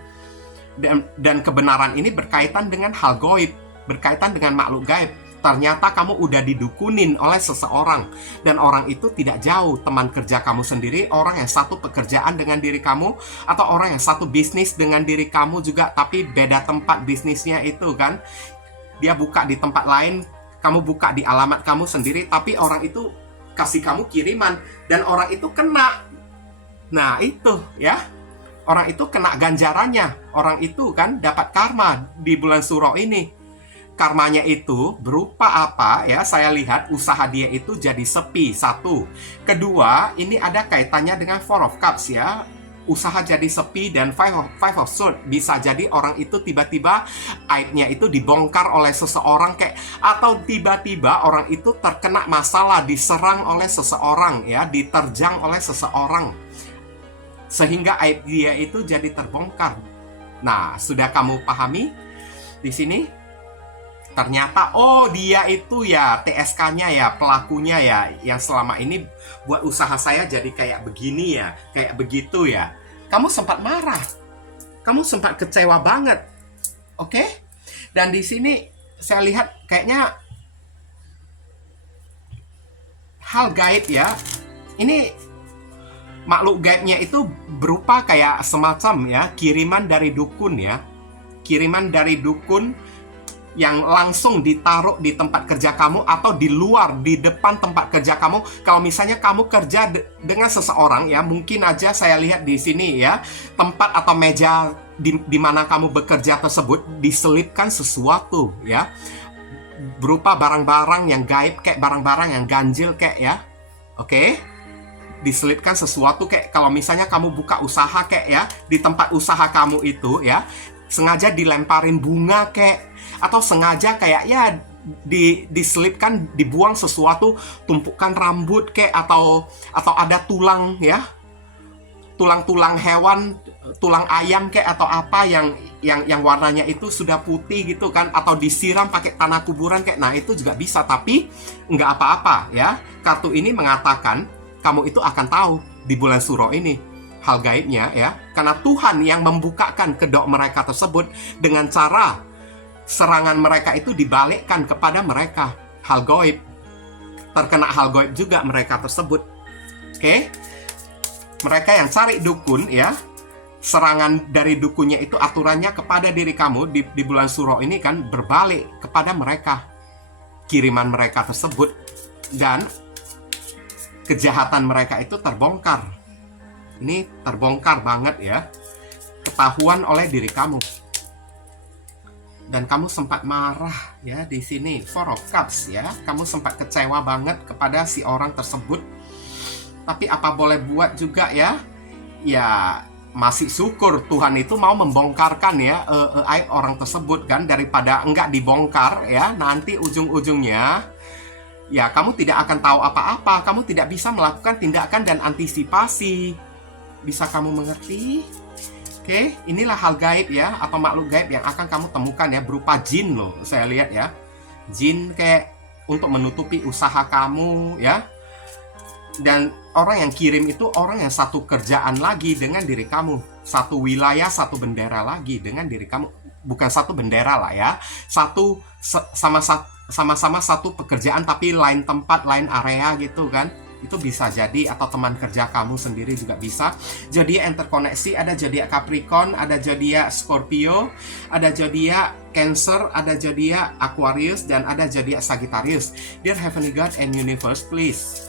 Dan kebenaran ini berkaitan dengan hal goib, berkaitan dengan makhluk gaib. Ternyata kamu udah didukunin oleh seseorang, dan orang itu tidak jauh teman kerja kamu sendiri, orang yang satu pekerjaan dengan diri kamu, atau orang yang satu bisnis dengan diri kamu juga, tapi beda tempat bisnisnya itu kan. Dia buka di tempat lain, kamu buka di alamat kamu sendiri, tapi orang itu kasih kamu kiriman, dan orang itu kena. Nah itu ya, orang itu kena ganjarannya, orang itu kan dapat karma di bulan Suro ini. Karmanya itu berupa apa ya? Saya lihat usaha dia itu jadi sepi, satu. Kedua, ini ada kaitannya dengan Four of Cups ya. Usaha jadi sepi, dan Five of Swords. Bisa jadi orang itu tiba-tiba aibnya itu dibongkar oleh seseorang kayak, atau tiba-tiba orang itu terkena masalah, diserang oleh seseorang ya, diterjang oleh seseorang, sehingga aib dia itu jadi terbongkar. Nah, sudah kamu pahami di sini? Ternyata, oh dia itu ya TSK-nya ya, pelakunya ya, yang selama ini buat usaha saya jadi kayak begini ya, kayak begitu ya. Kamu sempat marah, kamu sempat kecewa banget, oke? Dan di sini saya lihat kayaknya hal gaib ya. Ini makhluk gaibnya itu berupa kayak semacam ya kiriman dari dukun ya, kiriman dari dukun yang langsung ditaruh di tempat kerja kamu, atau di luar, di depan tempat kerja kamu. Kalau misalnya kamu kerja dengan seseorang ya, mungkin aja saya lihat di sini ya, tempat atau meja di mana kamu bekerja tersebut diselipkan sesuatu ya, berupa barang-barang yang gaib, kayak barang-barang yang ganjil kayak ya. Oke? Diselipkan sesuatu kayak, kalau misalnya kamu buka usaha kayak ya, di tempat usaha kamu itu ya, sengaja dilemparin bunga kayak, atau sengaja kayak ya diselipkan, dibuang sesuatu, tumpukan rambut kayak, atau ada tulang ya, tulang hewan, tulang ayam kayak, atau apa yang warnanya itu sudah putih gitu kan, atau disiram pakai tanah kuburan kayak. Nah itu juga bisa, tapi nggak apa-apa ya. Kartu ini mengatakan kamu itu akan tahu di bulan Suro ini hal gaibnya ya, karena Tuhan yang membukakan kedok mereka tersebut dengan cara serangan mereka itu dibalikkan kepada mereka. Hal gaib, terkena hal gaib juga mereka tersebut. Oke? Mereka yang cari dukun ya, serangan dari dukunnya itu aturannya kepada diri kamu di bulan Suro ini kan berbalik kepada mereka, kiriman mereka tersebut, dan kejahatan mereka itu terbongkar. Ini terbongkar banget ya, ketahuan oleh diri kamu. Dan kamu sempat marah ya di sini, Four of Cups ya. Kamu sempat kecewa banget kepada si orang tersebut. Tapi apa boleh buat juga ya. Ya masih syukur Tuhan itu mau membongkarkan ya aib orang tersebut kan, daripada enggak dibongkar ya, nanti ujung-ujungnya ya kamu tidak akan tahu apa-apa, kamu tidak bisa melakukan tindakan dan antisipasi. Bisa kamu mengerti? Oke, inilah hal gaib ya, atau makhluk gaib yang akan kamu temukan ya, berupa jin loh, saya lihat ya. Jin kayak untuk menutupi usaha kamu ya. Dan orang yang kirim itu orang yang satu kerjaan lagi dengan diri kamu, satu wilayah, satu bendera lagi dengan diri kamu. Bukan satu bendera lah ya, satu sama-sama satu pekerjaan tapi lain tempat, lain area gitu kan. Itu bisa jadi, atau teman kerja kamu sendiri juga bisa. Zodiak interkoneksi, ada zodiak Capricorn, ada zodiak Scorpio, ada zodiak Cancer, ada zodiak Aquarius, dan ada zodiak Sagittarius. Dear Heavenly God and Universe, please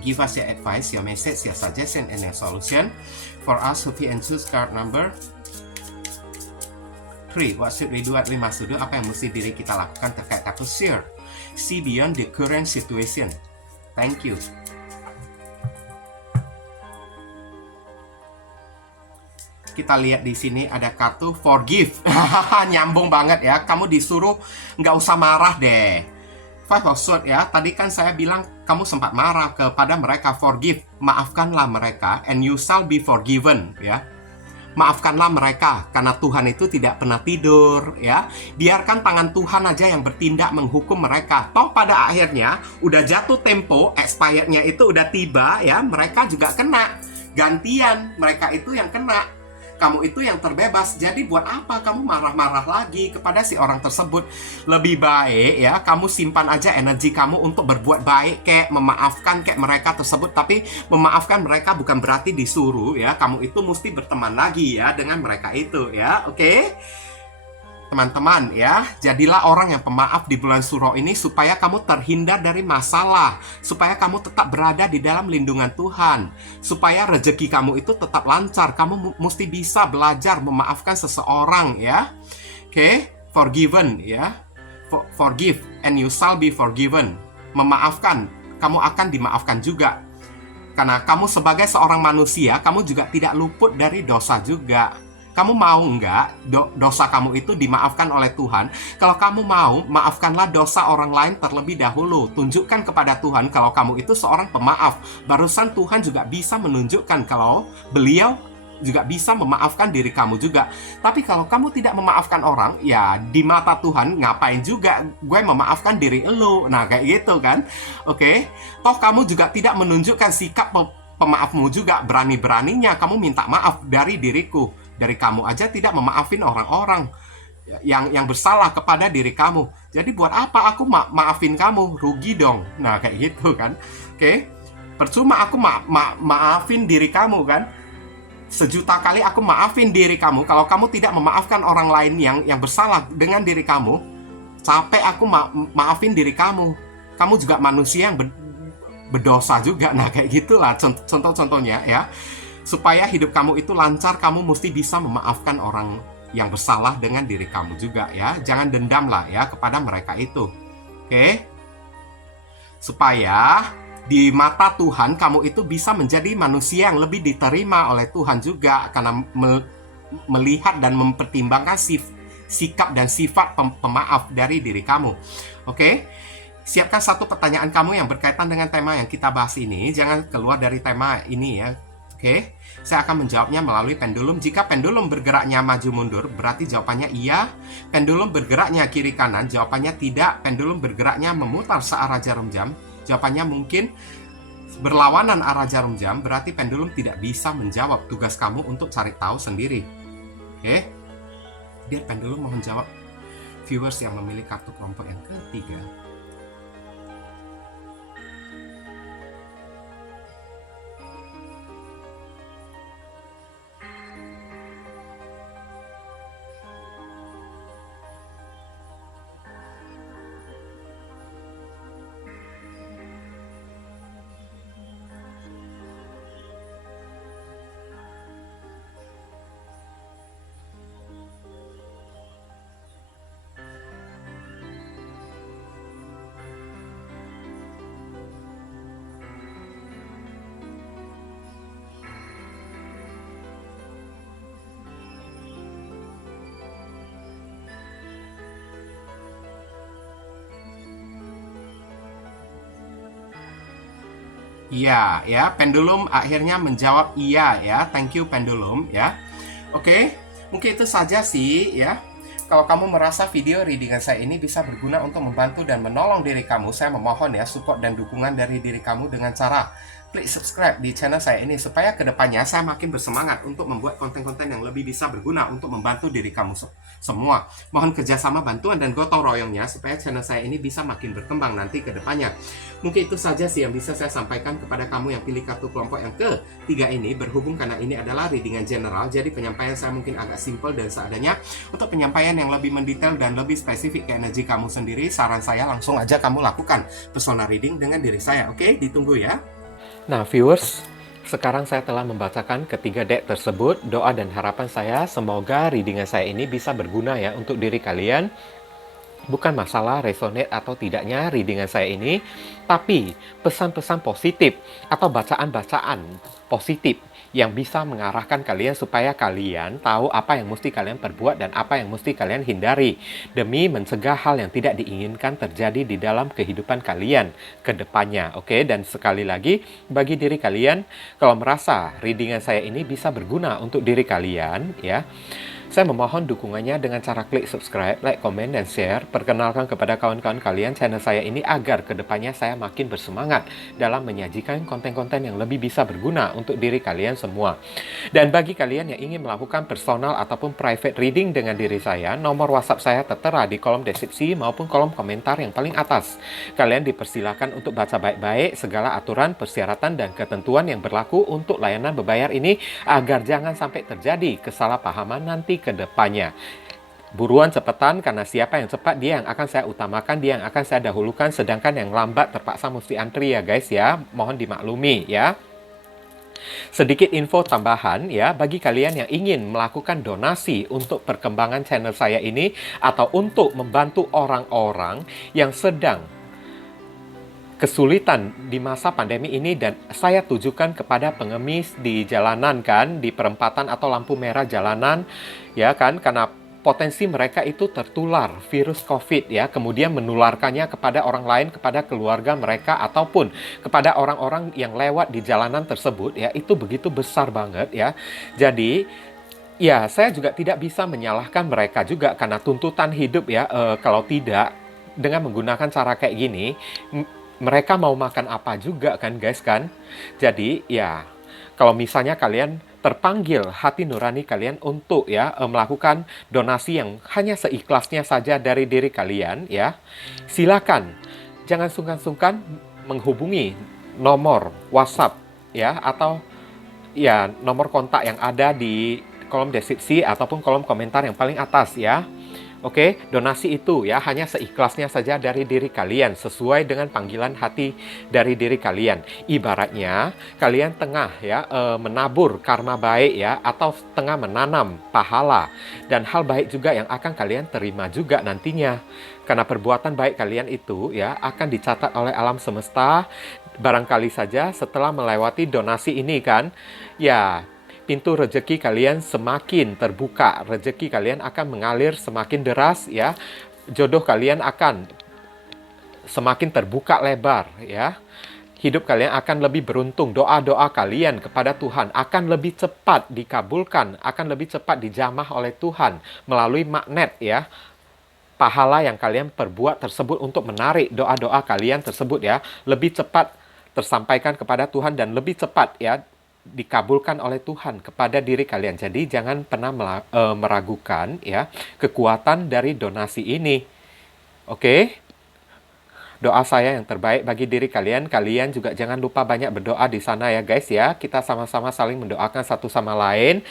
give us your advice, your message, your suggestion, and your solution for us who and choose card number 3. What should we do at 5 sudut? Apa yang mesti diri kita lakukan terkait kartu share? See beyond the current situation. Thank you. Kita lihat di sini ada kartu forgive. Nyambung banget ya. Kamu disuruh nggak usah marah deh. Five of Swords ya. Tadi kan saya bilang kamu sempat marah kepada mereka. Forgive, maafkanlah mereka, and you shall be forgiven ya. Maafkanlah mereka, karena Tuhan itu tidak pernah tidur ya. Biarkan tangan Tuhan aja yang bertindak menghukum mereka. Toh pada akhirnya udah jatuh tempo, expirednya itu udah tiba ya, mereka juga kena. Gantian, mereka itu yang kena. Kamu itu yang terbebas. Jadi buat apa kamu marah-marah lagi kepada si orang tersebut? Lebih baik ya, kamu simpan aja energi kamu untuk berbuat baik, kayak memaafkan kayak mereka tersebut. Tapi memaafkan mereka bukan berarti disuruh ya. Kamu itu mesti berteman lagi ya dengan mereka itu ya. Oke? Teman-teman ya, jadilah orang yang pemaaf di bulan Suro ini supaya kamu terhindar dari masalah, supaya kamu tetap berada di dalam lindungan Tuhan, supaya rezeki kamu itu tetap lancar. Kamu mesti bisa belajar memaafkan seseorang ya. Oke, forgiven ya. Forgive and you shall be forgiven. Memaafkan, kamu akan dimaafkan juga. Karena kamu sebagai seorang manusia, kamu juga tidak luput dari dosa juga. Kamu mau nggak dosa kamu itu dimaafkan oleh Tuhan? Kalau kamu mau, maafkanlah dosa orang lain terlebih dahulu. Tunjukkan kepada Tuhan kalau kamu itu seorang pemaaf. Barusan Tuhan juga bisa menunjukkan kalau beliau juga bisa memaafkan diri kamu juga. Tapi kalau kamu tidak memaafkan orang, ya di mata Tuhan ngapain juga gue memaafkan diri elu. Nah kayak gitu kan. Oke. Toh kamu juga tidak menunjukkan sikap pemaafmu juga. Berani-beraninya kamu minta maaf dari diriku. Dari kamu aja tidak memaafin orang-orang yang bersalah kepada diri kamu. Jadi buat apa aku maafin kamu? Rugi dong. Nah kayak gitu kan. Oke. Percuma aku maafin diri kamu kan. Sejuta kali aku maafin diri kamu. Kalau kamu tidak memaafkan orang lain yang bersalah dengan diri kamu, capek aku maafin diri kamu. Kamu juga manusia yang berdosa juga. Nah kayak gitulah contoh-contohnya ya. Supaya hidup kamu itu lancar, kamu mesti bisa memaafkan orang yang bersalah dengan diri kamu juga ya. Jangan dendam lah ya kepada mereka itu. Oke? Supaya di mata Tuhan kamu itu bisa menjadi manusia yang lebih diterima oleh Tuhan juga. Karena melihat dan mempertimbangkan sikap dan sifat pemaaf dari diri kamu. Oke? Siapkan satu pertanyaan kamu yang berkaitan dengan tema yang kita bahas ini. Jangan keluar dari tema ini ya. Oke, saya akan menjawabnya melalui pendulum. Jika pendulum bergeraknya maju mundur, berarti jawabannya iya. Pendulum bergeraknya kiri kanan, jawabannya tidak. Pendulum bergeraknya memutar searah jarum jam, jawabannya mungkin berlawanan arah jarum jam, berarti pendulum tidak bisa menjawab. Tugas kamu untuk cari tahu sendiri. Oke, dia pendulum mohon jawab. Viewers yang memilih kartu kelompok yang ketiga. Iya, ya. Pendulum akhirnya menjawab iya ya. Thank you pendulum ya. Oke, mungkin itu saja sih ya. Kalau kamu merasa video readingan saya ini bisa berguna untuk membantu dan menolong diri kamu, saya memohon ya support dan dukungan dari diri kamu dengan cara klik subscribe di channel saya ini supaya kedepannya saya makin bersemangat untuk membuat konten-konten yang lebih bisa berguna untuk membantu diri kamu semua. Mohon kerjasama, bantuan, dan gotong royongnya supaya channel saya ini bisa makin berkembang nanti ke depannya. Mungkin itu saja sih yang bisa saya sampaikan kepada kamu yang pilih kartu kelompok yang ketiga ini, berhubung karena ini adalah readingan general, jadi penyampaian saya mungkin agak simple dan seadanya. Untuk penyampaian yang lebih mendetail dan lebih spesifik ke energi kamu sendiri, saran saya langsung aja kamu lakukan persona reading dengan diri saya. Oke, ditunggu ya. Nah, viewers, sekarang saya telah membacakan ketiga deck tersebut. Doa dan harapan saya semoga readingan saya ini bisa berguna ya untuk diri kalian. Bukan masalah resonate atau tidaknya readingan saya ini, tapi pesan-pesan positif atau bacaan-bacaan positif yang bisa mengarahkan kalian supaya kalian tahu apa yang mesti kalian perbuat dan apa yang mesti kalian hindari demi mencegah hal yang tidak diinginkan terjadi di dalam kehidupan kalian ke depannya. Oke, dan sekali lagi bagi diri kalian, kalau merasa readingan saya ini bisa berguna untuk diri kalian ya, saya memohon dukungannya dengan cara klik subscribe, like, komen, dan share. Perkenalkan kepada kawan-kawan kalian channel saya ini agar kedepannya saya makin bersemangat dalam menyajikan konten-konten yang lebih bisa berguna untuk diri kalian semua. Dan bagi kalian yang ingin melakukan personal ataupun private reading dengan diri saya, nomor WhatsApp saya tertera di kolom deskripsi maupun kolom komentar yang paling atas. Kalian dipersilakan untuk baca baik-baik segala aturan, persyaratan, dan ketentuan yang berlaku untuk layanan berbayar ini agar jangan sampai terjadi kesalahpahaman nanti ke depannya. Buruan cepetan, karena siapa yang cepat dia yang akan saya utamakan, dia yang akan saya dahulukan, sedangkan yang lambat terpaksa mesti antri ya guys ya. Mohon dimaklumi ya. Sedikit info tambahan ya, bagi kalian yang ingin melakukan donasi untuk perkembangan channel saya ini atau untuk membantu orang-orang yang sedang kesulitan di masa pandemi ini, dan saya tujukan kepada pengemis di jalanan kan, di perempatan atau lampu merah jalanan ya kan, karena potensi mereka itu tertular virus COVID ya, kemudian menularkannya kepada orang lain, kepada keluarga mereka ataupun kepada orang-orang yang lewat di jalanan tersebut ya, itu begitu besar banget ya. Jadi ya, saya juga tidak bisa menyalahkan mereka juga karena tuntutan hidup ya. Kalau tidak, dengan menggunakan cara kayak gini, mereka mau makan apa juga kan guys kan. Jadi ya, kalau misalnya kalian terpanggil hati nurani kalian untuk ya melakukan donasi yang hanya seikhlasnya saja dari diri kalian ya, silakan jangan sungkan-sungkan menghubungi nomor WhatsApp ya, atau ya nomor kontak yang ada di kolom deskripsi ataupun kolom komentar yang paling atas ya. Oke, donasi itu ya hanya seikhlasnya saja dari diri kalian, sesuai dengan panggilan hati dari diri kalian. Ibaratnya kalian tengah ya menabur karma baik ya, atau tengah menanam pahala dan hal baik juga yang akan kalian terima juga nantinya. Karena perbuatan baik kalian itu ya akan dicatat oleh alam semesta. Barangkali saja setelah melewati donasi ini kan, ya pintu rezeki kalian semakin terbuka, rezeki kalian akan mengalir semakin deras ya, jodoh kalian akan semakin terbuka lebar ya, hidup kalian akan lebih beruntung, doa-doa kalian kepada Tuhan akan lebih cepat dikabulkan, akan lebih cepat dijamah oleh Tuhan melalui magnet ya, pahala yang kalian perbuat tersebut untuk menarik doa-doa kalian tersebut ya, lebih cepat tersampaikan kepada Tuhan dan lebih cepat ya dikabulkan oleh Tuhan kepada diri kalian. Jadi jangan pernah meragukan ya kekuatan dari donasi ini. Oke? Doa saya yang terbaik bagi diri kalian. Kalian juga jangan lupa banyak berdoa di sana ya guys ya. Kita sama-sama saling mendoakan satu sama lain.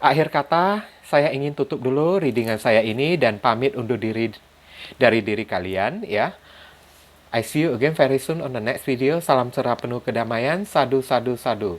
Akhir kata, saya ingin tutup dulu readingan saya ini dan pamit undur diri dari diri kalian ya. I see you again very soon on the next video. Salam cerah penuh kedamaian. Sadu, sadu, sadu.